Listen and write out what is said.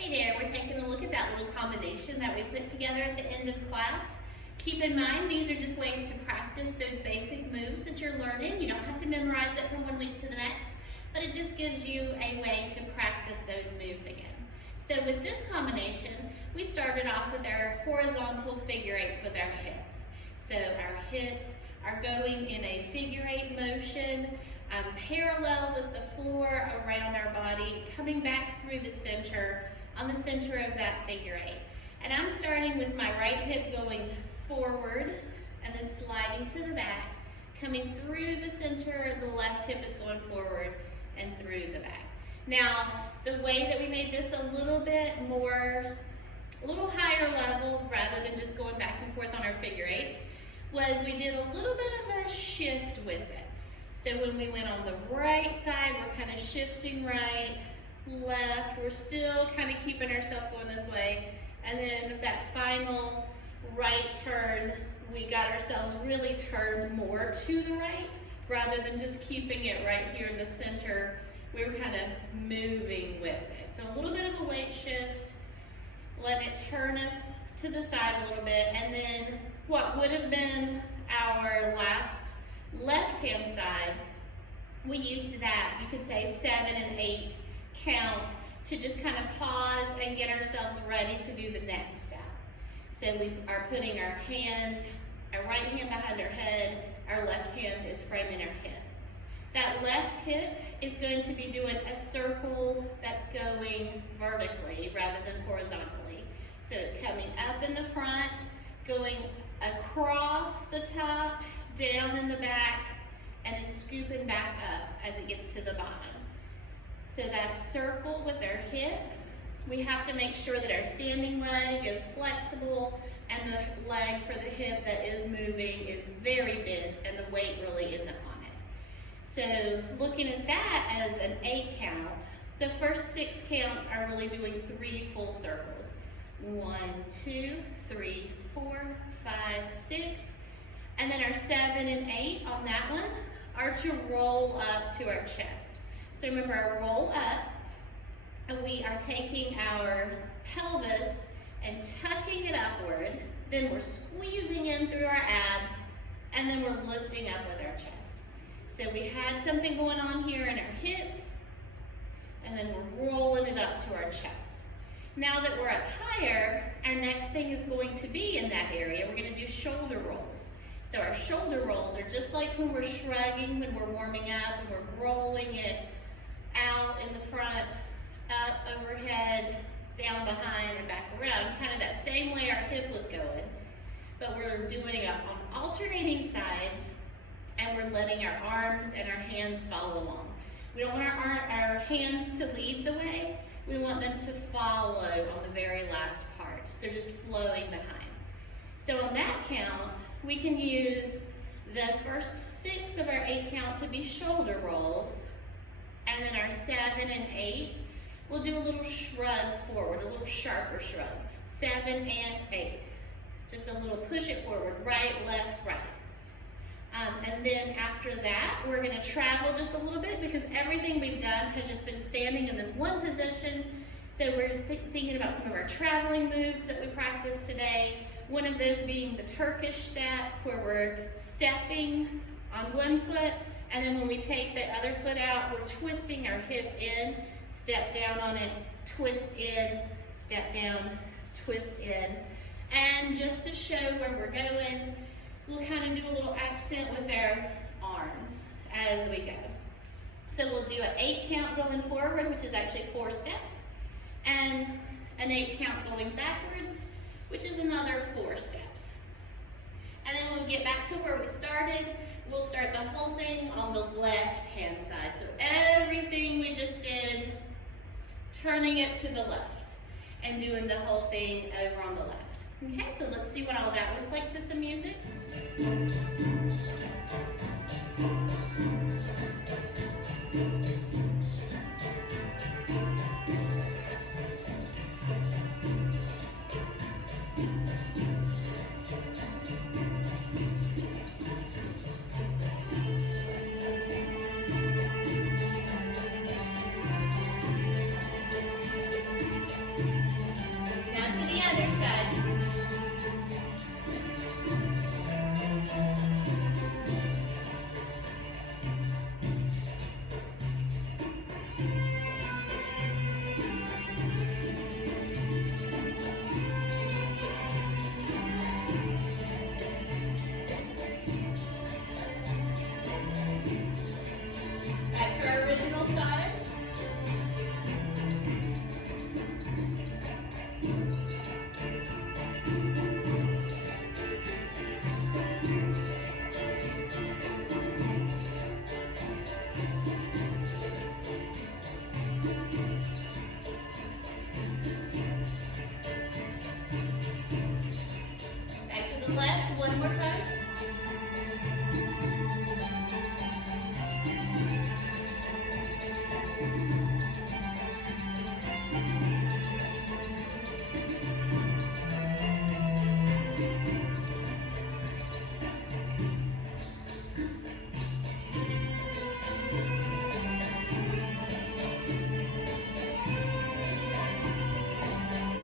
Hey there, we're taking a look at that little combination that we put together at the end of class. Keep in mind, these are just ways to practice those basic moves that you're learning. You don't have to memorize it from one week to the next, but it just gives you a way to practice those moves again. So with this combination, we started off with our horizontal figure eights with our hips. So our hips are going in a figure eight motion, parallel with the floor around our body, coming back through the center, on the center of that figure eight. And I'm starting with my right hip going forward and then sliding to the back, coming through the center, the left hip is going forward and through the back. Now, the way that we made this a little higher level rather than just going back and forth on our figure eights was we did a little bit of a shift with it. So when we went on the right side, we're kind of shifting right, left, we're still kind of keeping ourselves going this way, and then that final right turn, we got ourselves really turned more to the right rather than just keeping it right here in the center. We were kind of moving with it. So a little bit of a weight shift, let it turn us to the side a little bit, and then what would have been our last left-hand side, we used that, you could say 7 and 8 count to just kind of pause and get ourselves ready to do the next step. So we are putting our right hand behind our head, our left hand is framing our hip. That left hip is going to be doing a circle that's going vertically rather than horizontally. So it's coming up in the front, going across the top, down in the back, and then scooping back up as it gets to the bottom. So that circle with our hip, we have to make sure that our standing leg is flexible and the leg for the hip that is moving is very bent and the weight really isn't on it. So looking at that as an 8 count, the first 6 counts are really doing 3 full circles. 1, 2, 3, 4, 5, 6. And then our 7 and 8 on that one are to roll up to our chest. So remember, our roll up, and we are taking our pelvis and tucking it upward, then we're squeezing in through our abs, and then we're lifting up with our chest. So we had something going on here in our hips, and then we're rolling it up to our chest. Now that we're up higher, our next thing is going to be in that area. We're going to do shoulder rolls. So our shoulder rolls are just like when we're shrugging, when we're warming up, and we're rolling it out in the front, up overhead, down behind, and back around, kind of that same way our hip was going, but we're doing it on alternating sides, and we're letting our arms and our hands follow along. We don't want our hands to lead the way, we want them to follow on the very last part. They're just flowing behind. So on that count, we can use the first 6 of our 8 count to be shoulder rolls, and then our 7 and 8, we'll do a little shrug forward, a little sharper shrug. 7 and 8. Just a little push it forward, right, left, right. And then after that, we're gonna travel just a little bit because everything we've done has just been standing in this one position. So we're thinking about some of our traveling moves that we practiced today. One of those being the Turkish step, where we're stepping on one foot, and then when we take the other foot out, we're twisting our hip in, step down on it, twist in, step down, twist in. And just to show where we're going, we'll kind of do a little accent with our arms as we go. So we'll do an 8 count going forward, which is actually 4 steps, and an 8 count going backwards, which is another 4 steps. And then when we get back to where we started, we'll start the whole thing on the left-hand side. So everything we just did, turning it to the left and doing the whole thing over on the left. Okay, so let's see what all that looks like to some music. one more time.